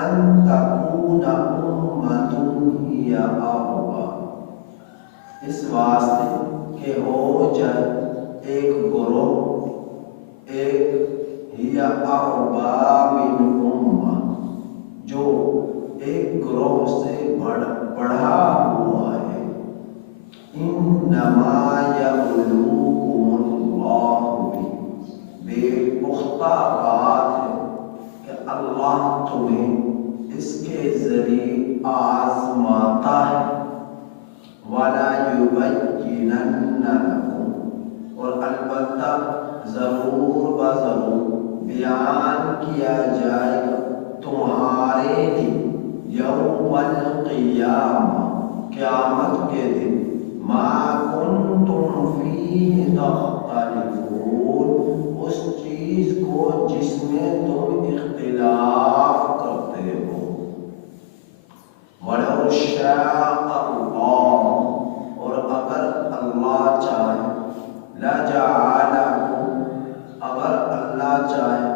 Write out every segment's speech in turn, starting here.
ان تکون امۃ ہی اربا، اس واسطے کہ ہو جائے ایک گروہ، ایک ہی اربا من امہ، جو ایک گروہ سے بڑھا ہوا ہے۔ انما یبلوکم اللہ بہ، بے پختہ بات ہے کہ اللہ تمہیں اس کے ذریعے آزماتا ہے۔ وَلَا يُبَيِّنَنَّ لَكُمْ، اور البتہ ضرور بضرور بیان کیا جائے گا تمہارے لیے یوم القیامہ، قیامت کے دن، ما کنتم فیہ تختلفون، اس چیز کو جس میں تم اختلاف کرتے ہو۔ وَلَوْ شَاءَ اللَّهُ، اور اگر اللہ چاہے، لَجَعَلَكُمْ، اگر اللہ چاہے،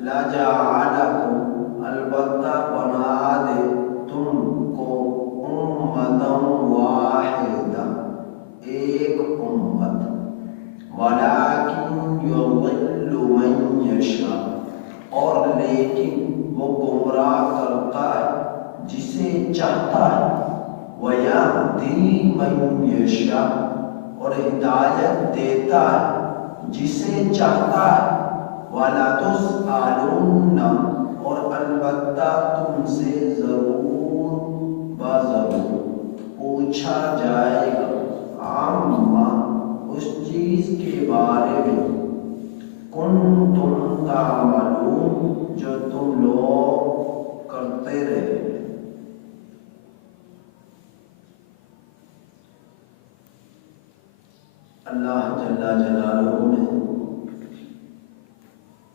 لَجَعَلَكُمْ، البتہ بنا دے تم کو، أُمَّةً واحدہ، ایک امت، وَلَكِنْ يُضِلُّ مَن يَشَاءُ، اور لیکن وہ گمراہ کرتا ہے جسے چاہتا ہے، وَيَهْدِي مَن يَشَاءُ، اور ہدایت دیتا ہے جسے چاہتا ہے، وَلَتُسْأَلُنَّ، اور البتہ تم سے ضرور بضرور پوچھا جائے گا، عَمَّا، اس چیز کے بارے میں، کنتم تعملون، جو تم لوگ کرتے رہے۔ اللہ جل جلالہ نے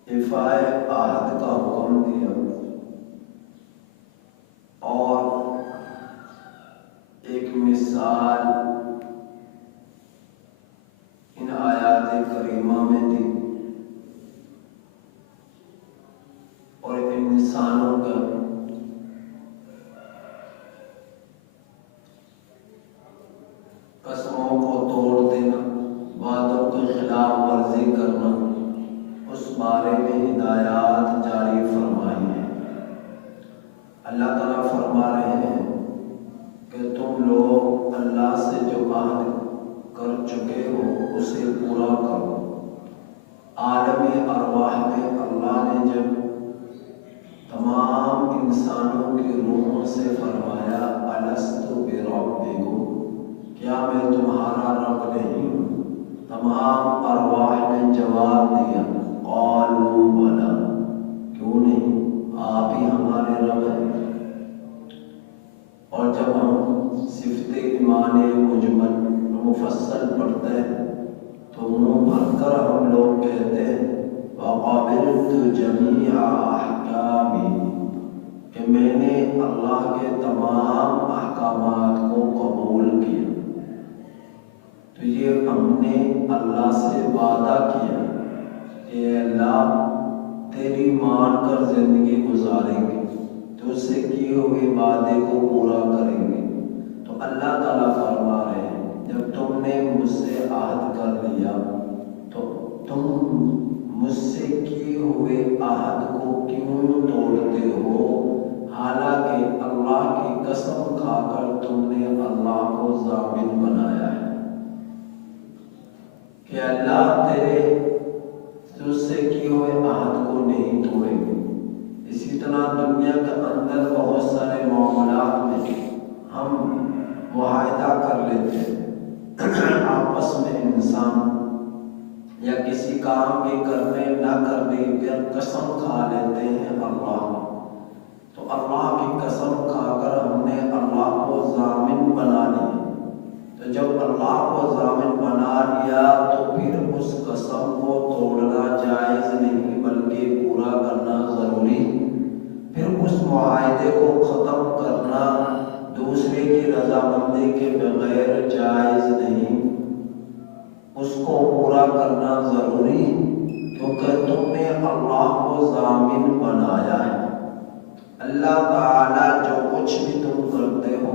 ایفائے عہد کا حکم دیا اور ایک مثال ان آیات کریمہ میں دی، اور انسانوں کا قسموں کو توڑ دینا، وعدوں کی خلاف ورزی کرنا، اس بارے میں ہدایات جاری فرمائی ہیں۔ اللہ تعالیٰ فرما رہے ہیں کہ تم لوگ اللہ سے جو عہد کر چکے ہو اسے پورا کرو۔ عالم ارواح میں اللہ نے جب تمام انسانوں کی روحوں سے فرمایا الست بربکم، کیا میں تمہارا رب نہیں ہوں؟ تمام ارواح نے جواب دیا قالوا بلا، کیوں نہیں، آپ ہی ہمارے رب ہیں۔ اور جب ہم صفت ایمان مجمل مفصل پڑھتے ہیں تو منہ بھر کر ہم لوگ کہتے ہیں وَقَبِلْتُ جَمِيعَ أَحْكَامِهِ، کہ میں نے اللہ کے تمام احکامات کو قبول کیا۔ تو یہ ہم نے اللہ سے وعدہ کیا کہ اللہ تیری مان کر زندگی گزاریں گے، تو اس سے کیے ہوئے وعدے کو پورا کریں گے۔ تو اللہ تعالیٰ فرما رہے ہیں جب تم نے مجھ سے عہد کر لیا تو تم مجھ سے کیے ہوئے عہد کو کیوں توڑتے ہو، حالانکہ اللہ کی قسم کھا کر تم نے اللہ کو ضامن بنایا ہے کہ اللہ تیرے تجھ سے کیے ہوئے عہد کو نہیں توڑیں گے۔ اسی طرح دنیا کے اندر بہت سارے معاملات میں ہم معاہدہ کر لیتے ہیں آپس میں، انسان یا کسی کام کے کرنے نہ کرنے پر قسم کھا لیتے ہیں اللہ، تو اللہ کی قسم کھا کر ہم نے اللہ کو ضامن بنا لیا۔ تو جب اللہ کو ضامن بنا لیا تو پھر اس قسم کو توڑنا جائز نہیں بلکہ پورا کرنا ضروری، پھر اس معاہدے کو ختم کرنا دوسرے کی رضامندی کے بغیر جائز نہیں، اس کو پورا کرنا ضروری، کیونکہ تم نے اللہ کو ضامن بنایا ہے۔ اللہ تعالیٰ جو کچھ بھی تم کرتے ہو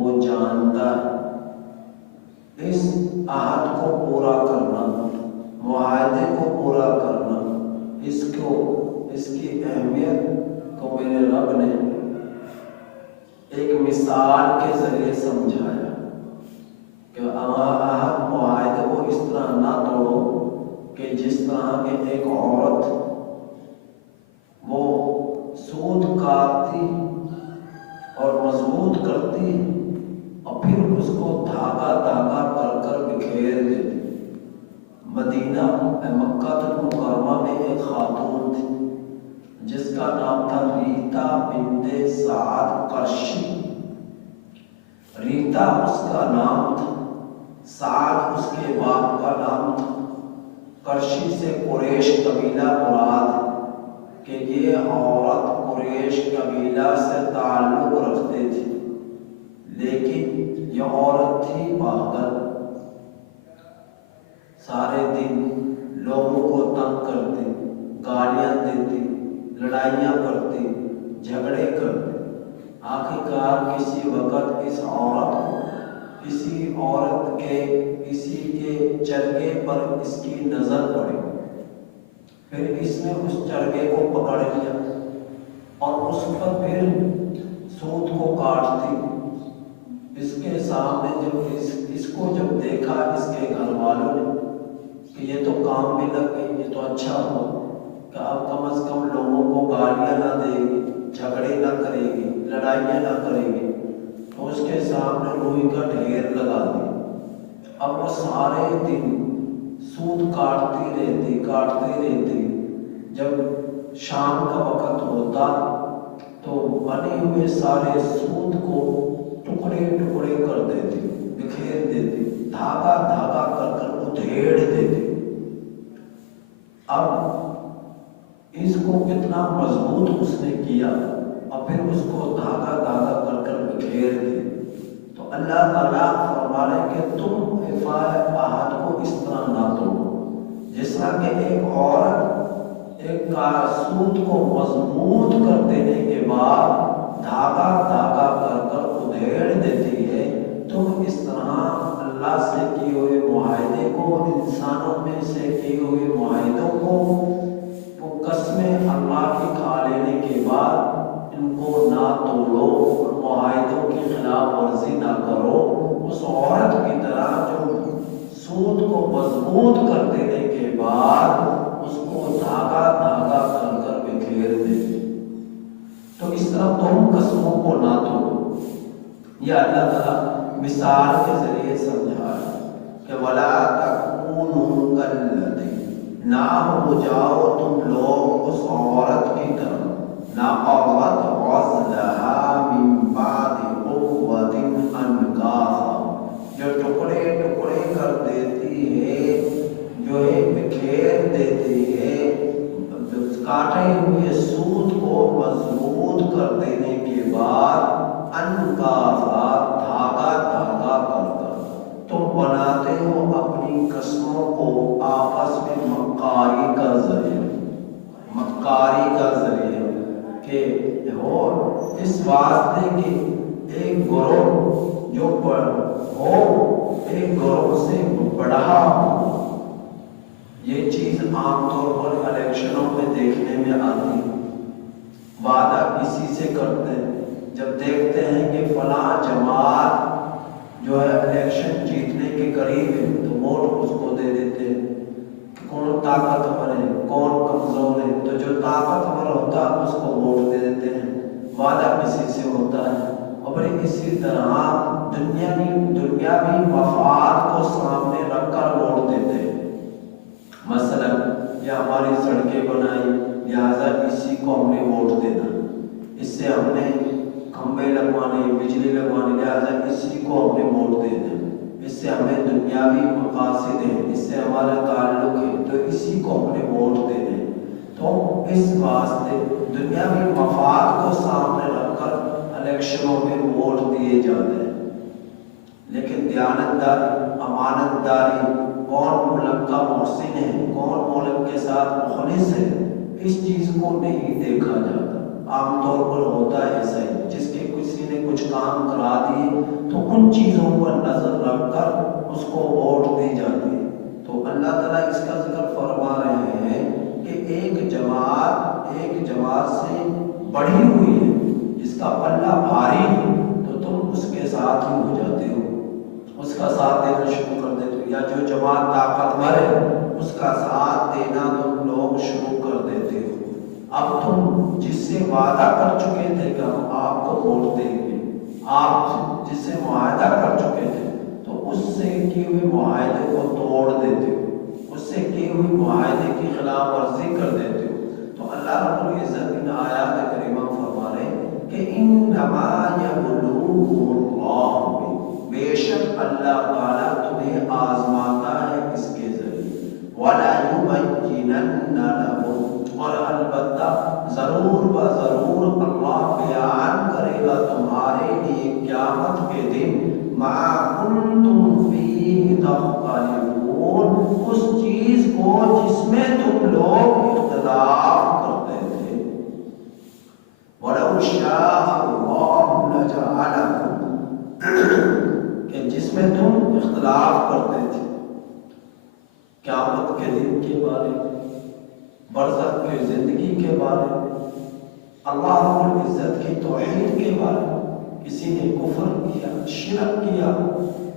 وہ جانتا ہے۔ اس عہد کو پورا کرنا، معاہدے کو پورا کرنا، اس کی اہمیت کو میرے رب نے ایک مثال کے ذریعے سمجھایا کہ عہد معاہدے کو اس طرح نہ توڑو کہ جس طرح کہ ایک عورت وہ سود کاٹتی اور مضبوط کرتی اور پھر اس کو دھاگا دھاگا کر کر بکھیر دیتی۔ مدینہ مکہ المکرمہ میں ایک خاتون تھی جس کا نام تھا ریتا بنت سعد قرشی۔ ریتا اس کا نام تھا، سعد اس کے باپ کا نام تھا۔ قرشی سے قریش قبیلہ مراد ہے کہ یہ عورت قریش قبیلہ سے تعلق رکھتے تھی، لیکن یہ عورت تھی پاگل، سارے دن لوگوں کو تنگ کرتی، گالیاں دیتی، لڑائیاں کرتی، جھگڑے کرتی۔ آخرکار کسی وقت اس عورت کو کسی کے چرگے پر اس کی نظر پڑی، پھر اس نے اس چرگے کو پکڑ لیا اور اس پر پھر سود کو کاٹتی۔ اس کے سامنے جب دیکھا اس کے گھر والوں نے کہ یہ تو کام بھی لگ گئی، یہ تو اچھا ہوا کہ اب کم از کم لوگوں کو گالیاں نہ دے گی، جھگڑے نہ کرے گی، لڑائیاں نہ کرے گی، تو اس کے سامنے روئی کا ڈھیر لگا دی۔ اب وہ سارے دن سود کاٹتی رہتی۔ جب شام کا وقت ہوتا تو بنے ہوئے سارے سود کو ٹکڑے ٹکڑے کر دیتی، بکھیر دیتی، دھاگا دھاگا کر کر ادھیڑ دیتی۔ اب اس کو کتنا مضبوط اس نے کیا اور پھر اس کو دھاگا دھاگا کر کر بکھیر دی۔ تو اللہ تعالیٰ فرما رہے کہ تم عہد کو اس طرح نہ توڑو، جس طرح کہ ایک عورت ایک سود کو مضبوط کر دینے کے بعد دھاگا دھاگا کر کر ادھیڑ دیتی ہے، تم اس طرح اللہ سے کیے ہوئے معاہدے کو، انسانوں میں سے کیے ہوئے معاہدوں کو، وہ قسمیں اللہ کی کھا لینے کے بعد ان کو نہ توڑو اور معاہدوں کی خلاف ورزی نہ کرو، اس عورت کی طرح جو سود کو مضبوط کر دینے کے بعد اس کو دھاگا دھاگا کر کر بکھیر دیتی۔ تو اس طرح تم قسموں کو نہ توڑو۔ یہ اللہ تعالیٰ مثال کے ذریعے سمجھا ہے کہ وَلَا تَكُونُوا كَالَّتِي، نہ ہو جاؤ تم لوگ اس عورت کی طرح، نَقَضَتْ غَزْلَهَا مِن بَعْدِ قُوَّةٍ أَنْكَاثًا، جو ٹکڑے ٹکڑے کر دیتی ہے، جو ہے بکھیر دیتی ہے، کاٹے ہوئے سود کو مضبوط کر دینے کے بعد انکاثا، دھاگا دھاگا کر کر تم بناتے ہو اپنی قسموں کو آپس میں مکاری کا ذریعہ کہ ہو اس واسطے کہ ایک گروہ جو ہو ایک گروہ سے بڑھا ہو۔ یہ چیز عام طور پر الیکشنوں میں دیکھنے میں آتی ہے۔ وعدہ کسی سے کرتے ہیں، جب دیکھتے ہیں کہ فلاں جماعت جو ہے الیکشن جیتنے کے قریب ہے تو ووٹ اس کو دے دیتے ہیں کہ کون طاقتور ہے، کون کمزور ہے، تو جو طاقتور ہوتا ہے اس کو ووٹ دے دیتے ہیں۔ وعدہ کسی سے ہوتا ہے، اور اسی طرح دنیاوی مفاد کو سامنے رکھ کر ووٹ دیتے ہیں۔ مثلا یہ ہماری سڑکیں بنائی، لہٰذا اسی کو ہم نے ووٹ دینا، اس سے ہم نے کھمبے لگوانے، بجلی لگوانے، لہٰذا اسی کو ہم نے ووٹ دینا، اس سے ہمیں دنیاوی مقاصد ہیں، اس سے ہمارا تعلق ہے، تو اسی کو ہم نے ووٹ دینا۔ تو اس واسطے دنیاوی مفاد کو سامنے رکھ کر الیکشنوں میں ووٹ دیے جاتے ہیں۔ لیکن دیانتداری، امانت داری، کون ملک کا محسن ہے، کون ملک کے ساتھ مخلص ہے، اس چیز کو نہیں دیکھا جاتا۔ عام طور پر ہوتا کچھ کام کرا دیے تو ان چیزوں پر نظر رکھ کر اس کو ووٹ دی جاتی ہے۔ تو اللہ تعالیٰ اس کا ذکر فرما رہے ہیں کہ ایک جماعت سے بڑھی ہوئی ہے، جس کا پلہ بھاری ہے، تو تم اس کے ساتھ ہی ہو جاتے ہو، اس کا ساتھ دینا شروع کر دیتے ہو، یا جو جماعت طاقتور ہے اس کا ساتھ دینا تم لوگ شروع کر دیتے ہو۔ اب تم جس سے وعدہ کر چکے تھے کہ ہم آپ کو ووٹ دیں گے، آپ جس سے معاہدہ کر چکے تھے تو اس سے کیے ہوئے معاہدے کو توڑ دیتے ہو، اس سے کیے ہوئے معاہدے کی خلاف ورزی کر دیتے ہو۔ تو اللہ رب العزت ان آیات کریمہ فرما رہے ہیں کہ انما یبلوکم اللہ بہ، بے شک اللہ تعالیٰ تمہیں آزماتا ہے اس کے ذریعے، ولا یبینن لکم، اور البتہ ضرور بضرور اللہ بیان کرے گا تمہارے لیے قیامت کے دن ما کنتم فیہ تختلفون، اس چیز کو جس میں تم لوگ اختلاف کرتے تھے۔ وَلَوْ شَاءَ اللَّهُ لَجَعَلَكُمْ، کہ جس میں تم اختلاف کرتے تھے قیامت کے دن کے بارے میں، برزخ کی زندگی کے بارے میں، اللہ رب العزت کی توحید کے بارے میں، کسی نے کفر کیا، شرک کیا،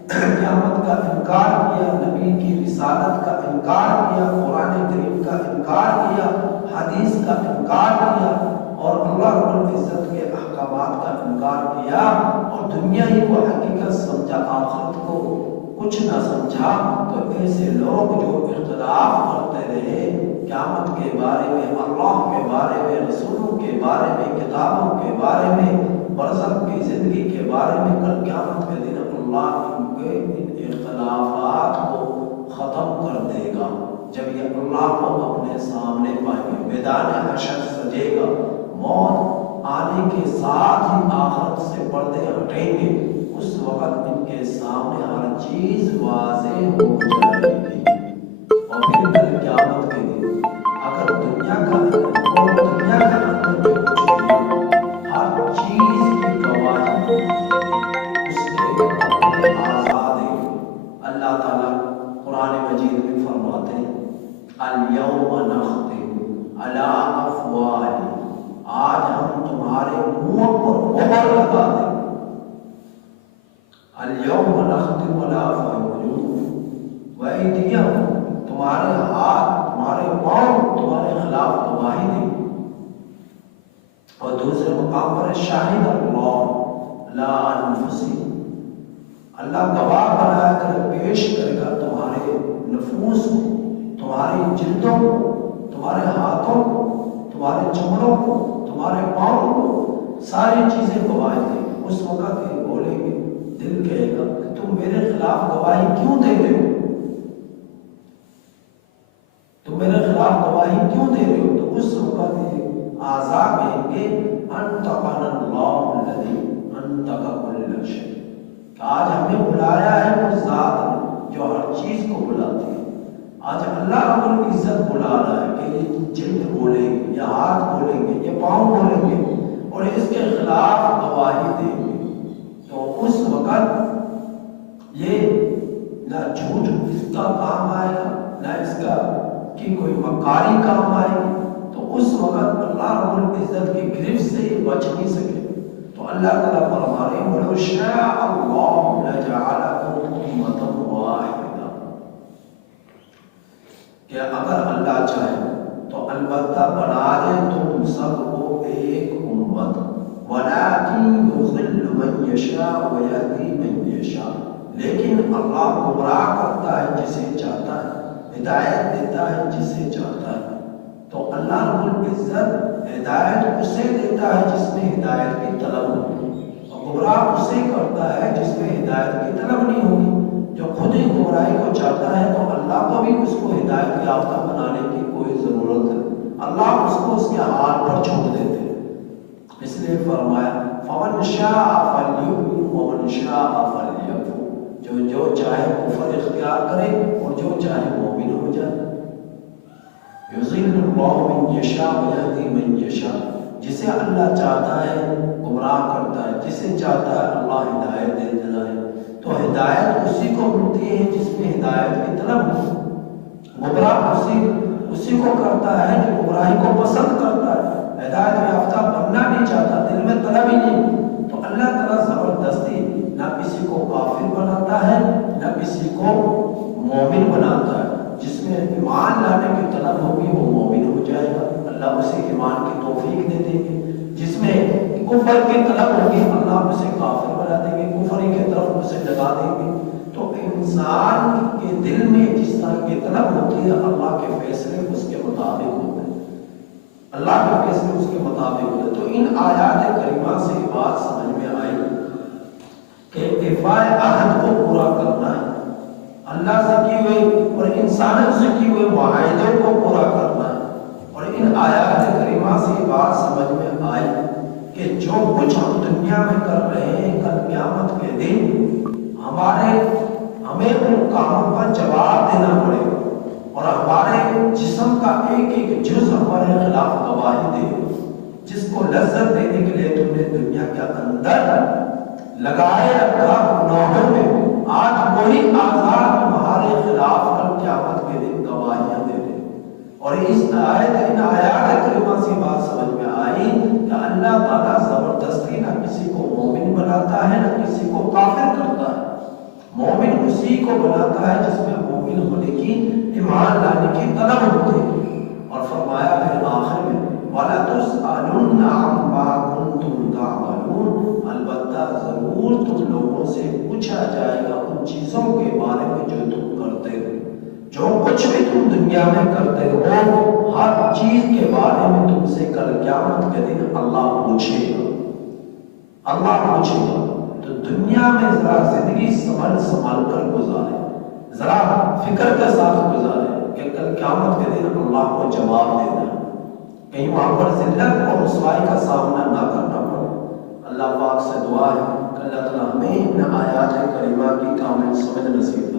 قیامت کا انکار کیا، نبی کی رسالت کا انکار کیا، قرآن کریم کا انکار کیا، حدیث کا انکار کیا، اور اللہ رب العزت کے احکامات کا انکار کیا، اور دنیا ہی کو حقیقت سمجھا، آخرت کو کچھ نہ سمجھا، تو ایسے لوگ جو اختلاف کرتے رہے قیامت کے بارے میں، اللہ کے بارے میں، رسولوں کے بارے میں، کتابوں کے بارے میں، برزخ کی زندگی کے بارے میں، کل قیامت کے دن اللہ ان اختلافات کو ختم کر دے گا۔ جب یہ اللہ کو اپنے سامنے پائیں گے، میدان حشر سجے گا، موت آنے کے ساتھ ہی آخرت سے پردے ہٹیں گے، اس وقت ان کے سامنے ہر چیز واضح ہو جائے گی، اور پھر کل قیامت کے دن اگر دنیا کا اندر جو کچھ بھی ہر چیز کی گواہی اس کے اپنے آزاد ہے۔ اللہ تعالیٰ قرآن مجید میں فرماتے ہیں الیوم نختم علی افواہہم، آج ہم تمہارے منہ پر مہر لگا دیں گے۔ الیوم نختم علی افواہہم وایدیہم، تمہارے ہاتھ، تمہارے پاؤں تمہارے خلاف گواہی دیں گے۔ اور دوسرے مقام پر شاہد اللہ لا انفسہم، اللہ گواہ بنا کر پیش کرے گا تمہارے نفوس کو، تمہاری جلدوں کو، تمہارے ہاتھوں کو، تمہارے چمڑوں کو، تمہارے پاؤں کو، ساری چیزیں گواہی دیں گے۔ اس وقت یہ بولیں گے، دل کہے گا کہ تم میرے خلاف گواہی کیوں دے رہے ہو، تم میرے خلاف گواہی کیوں دے رہے ہو؟ تو اس وقت یہ اعضاء کہیں گے انطقنا اللہ الذی انطق کل شیء، آج ہمیں بلایا ہے وہ ذات نے جو ہر چیز کو بلاتی ہے۔ آج اللہ رب العزت بلا رہا ہے کہ یہ جلد بولیں گے، یہ ہاتھ بولیں گے، یہ پاؤں بولیں گے، اور اس کے خلاف گواہی دیں گے۔ تو اس وقت یہ نہ جھوٹ اس کا کام آئے گا، نہ اس کا کی کوئی مکاری کام آئے گی۔ تو اس وقت اللہ رب العزت کی گرفت سے یہ بچ نہیں سکے۔ تو اللہ تعالیٰ فرما رہے ہیں وَلَوْ شَاءَ اللَّهُ لَجَعَلَكُمْ أُمَّةً وَاحِدَةً، کہ اگر اللہ چاہے تو البتہ بنا دے تم سب کو ایک امت، وَلَٰكِن يُضِلُّ مَن يَشَاءُ وَيَهْدِي مَن يَشَاءُ، لیکن اللہ گمراہ کرتا ہے جسے چاہتا ہے، ہدایت دیتا ہے جسے چاہتا ہے۔ تو اللہ رب العزت ہدایت اسے دیتا ہے جس میں ہدایت کی طلب ہوگی، اور گمراہ اسے کرتا ہے جس میں ہدایت کی طلب نہیں ہوگی۔ جو خود ہی گمراہی کو چاہتا ہے تو اللہ کو بھی اس کو ہدایت یافتہ بنانے کی کوئی ضرورت ہے، اللہ اس کو اس کے حال پر چھوڑ دیتے ہیں۔ اس لیے فرمایا فَمَنْ شَاءَ فَلْيُؤْمِنْ وَمَنْ شَاءَ فَلْيَكْفُرْ، جو چاہے کفر اختیار کرے اور جو چاہے مومن ہو جائے۔ یضل اللہ من یشاء ویہدی من یشاء، جسے اللہ چاہتا ہے گمراہ کرتا ہے، جسے چاہتا ہے اللہ ہدایت دیتا ہے۔ تو ہدایت اسی کو ملتی ہے جس میں ہدایت کی طلب ہو، گمراہ اسی کو کرتا ہے جو گمراہی کو پسند کرتا ہے، ہدایت یافتہ بننا نہیں چاہتا، دل میں طلب ہی نہیں۔ تو اللہ تعالیٰ زبردستی نہ کسی کو کافر بناتا ہے نہ کسی کو مومن بناتا ہے۔ جس میں ایمان لانے کی طلب ہوگی وہ مومن ہو جائے گا، اللہ اسے ایمان کی توفیق دے دیں گے۔ جس میں کفر کی طلب ہوگی اللہ اسے کافر بنا دیں گے، کفر کی طرف اسے لگا دیں گے۔ تو انسان کے دل میں جس طرح کی طلب ہوتی ہے اللہ کے فیصلے اس کے مطابق ہوتے ہیں، اللہ کے فیصلے اس کے مطابق ہوتے ہیں۔ تو ان آیات کریمہ سے بات سمجھ میں آئی کہ ایفائے عہد کو پورا کرنا ہے، اللہ سے کی ہوئے اور انسانوں سے کی ہوئے معاہدوں کو پورا کرنا ہے۔ اور ان آیات کریمہ سے بات سمجھ میں آئی کہ جو کچھ ہم دنیا میں کر رہے ہیں کل قیامت کے دن ہمیں ان کاموں کا جواب دینا پڑے گا، اور ہمارے جسم کا ایک ایک جز ہمارے خلاف گواہی دے گا۔ جس کو لذت دینے کے لیے تم نے دنیا کے اندر لگائے رکھا گناہوں میں، آج وہی آزاد تمہارے خلاف کل قیامت کے دن گواہیاں دے دے۔ اور ان آیات کریمہ سے بات سمجھ میں آئی کہ اللہ تعالیٰ زبردستی نہ کسی کو مومن بناتا ہے نہ کسی کو کافر کرتا ہے۔ مومن اسی کو بناتا ہے جس میں مومن ہونے کی، ایمان لانے کی طلب ہوتی ہے۔ اور فرمایا پھر آخر میں وَلَا تُسْأَلُنَّ عَمَّا كُنتُمْ تَعْمَلُونَ، البتہ ضرور تم لوگوں سے پوچھا جائے گا ان چیزوں کے بارے میں جو تم کرتے ہو۔ جو کچھ بھی تم دنیا میں کرتے ہو ہر چیز کے بارے میں تم سے کل قیامت کے دن اللہ پوچھے گا، اللہ پوچھے گا۔ تو دنیا میں ذرا زندگی سنبھل کر گزارے، ذرا فکر کے ساتھ گزارے کہ کل قیامت کے دن اللہ کو جواب دینا ہے، کہیں وہاں پر ذلت اور رسوائی کا سامنا نہ کرنا پڑے۔ اللہ پاک سے دعا ہے کہ اللہ تعالیٰ ہمیں ان آیات کریمہ کی کامل سمجھ نصیب